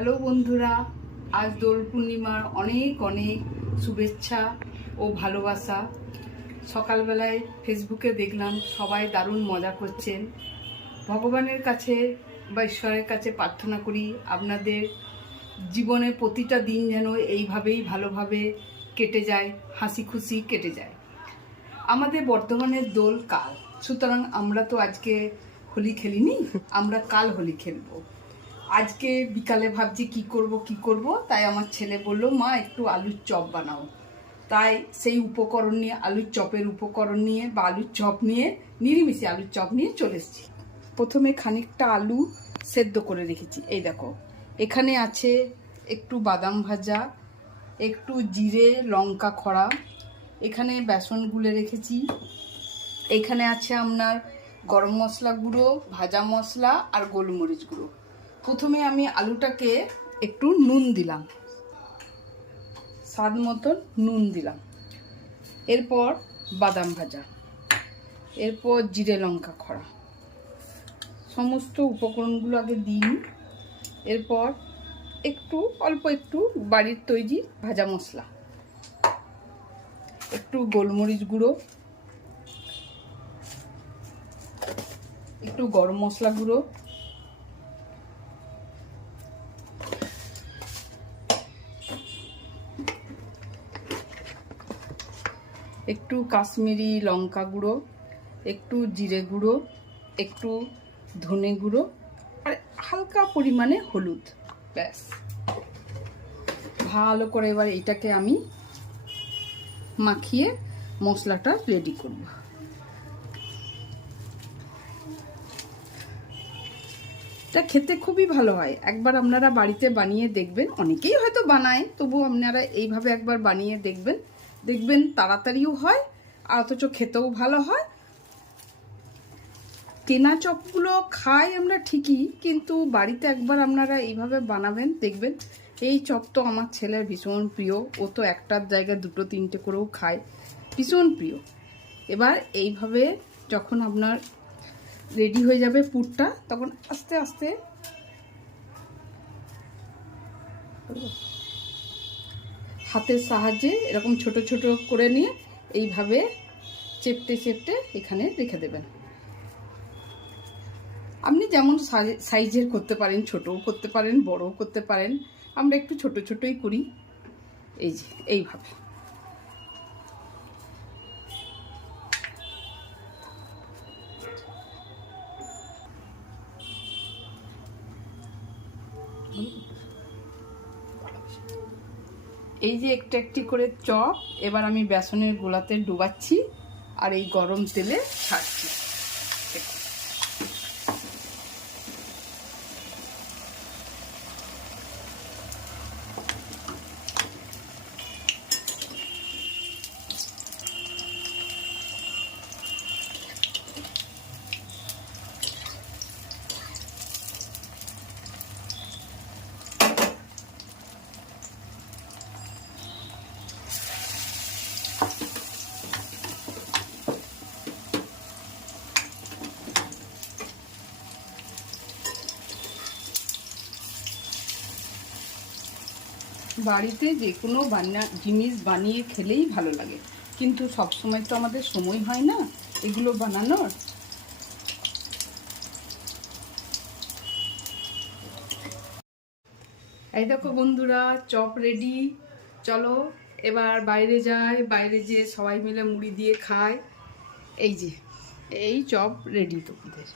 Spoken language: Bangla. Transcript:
হ্যালো বন্ধুরা, আজ দোল পূর্ণিমার অনেক অনেক শুভেচ্ছা ও ভালোবাসা। সকালবেলায় ফেসবুকে দেখলাম সবাই দারুণ মজা করছেন। ভগবানের কাছে বা ঈশ্বরের কাছে প্রার্থনা করি আপনাদের জীবনে প্রতিটা দিন যেন এইভাবেই ভালোভাবে কেটে যায়, হাসি খুশি কেটে যায়। আমাদের বর্ধমানের দোল কাল, সুতরাং আমরা তো আজকে হোলি খেলিনি, আমরা কাল হোলি খেলবো। আজকে বিকালে ভাবছি কি করব, তাই আমার ছেলে বলল, মা একটু আলুর চপ বানাও। তাই সেই উপকরণ নিয়ে, আলুর চপের উপকরণ নিয়ে বা আলুর চপ নিয়ে, নিরামিষে আলুর চপ নিয়ে চলে এসেছি। প্রথমে খানিকটা আলু সেদ্ধ করে রেখেছি। এই দেখো, এখানে আছে একটু বাদাম ভাজা, একটু জিরে লঙ্কা খড়া, এখানে বেসন গুলে রেখেছি, এখানে আছে আপনার গরম মশলা গুঁড়ো, ভাজা মশলা আর গোলমরিচ গুঁড়ো। প্রথমে আমি আলুটাকে একটু নুন দিলাম, স্বাদ মতন নুন দিলাম, এরপর বাদাম ভাজা, এরপর জিরে লঙ্কা খড়া, সমস্ত উপকরণগুলো আগে দিই। এরপর অল্প একটু বাড়ির তৈরি ভাজা মশলা, একটু গোলমরিচ গুঁড়ো, একটু গরম মশলা গুঁড়ো, একটু কাশ্মীরি লঙ্কা গুঁড়ো, একটু জিরে গুঁড়ো, একটু ধনে গুঁড়ো আর হালকা পরিমাণে হলুদ। ব্যাস, ভালো করে এবার এটাকে আমি মাখিয়ে মশলাটা রেডি করব। এটা খেতে খুবই ভালো হয়, একবার আপনারা বাড়িতে বানিয়ে দেখবেন। অনেকেই হয়তো বানায়, তবু আপনারা এইভাবে একবার বানিয়ে দেখবেন তাড়াতাড়িও হয় আর অথচ খেতেও ভালো হয়। কেনা চপগুলো খাই আমরা ঠিকই, কিন্তু বাড়িতে একবার আপনারা এইভাবে বানাবেন, দেখবেন। এই চপ তো আমার ছেলের ভীষণ প্রিয়, ও তো একটার জায়গায় দুটো তিনটে করেও খায়, ভীষণ প্রিয়। এবার এইভাবে যখন আপনার রেডি হয়ে যাবে পুরটা, তখন আস্তে আস্তে হাতের সাহায্যে এরকম ছোট ছোট করে নিয়ে এইভাবে চেপটে চেপটে এখানে রেখে দেবেন। আপনি যেমন সাইজের করতে পারেন, ছোটও করতে পারেন, বড়ও করতে পারেন। আমরা একটু ছোট ছোটই করি। এই যে এইভাবে এই যে একটু একটি করে চপ এবার আমি বেসনের গোলাতে ডুবাচ্ছি আর এই গরম তেলে ছাড়ছি। বাড়িতে যে কোনো জিনিস বানিয়ে খেলেই ভালো লাগে, কিন্তু সবসময় তো আমাদের সময় হয় না এগুলো বানানোর। এই দেখো বন্ধুরা, চপ রেডি। চলো এবার বাইরে যাই, বাইরে যেয়ে সবাই মিলে মুড়ি দিয়ে খাই। এই যে এই চপ রেডি তোমাদের।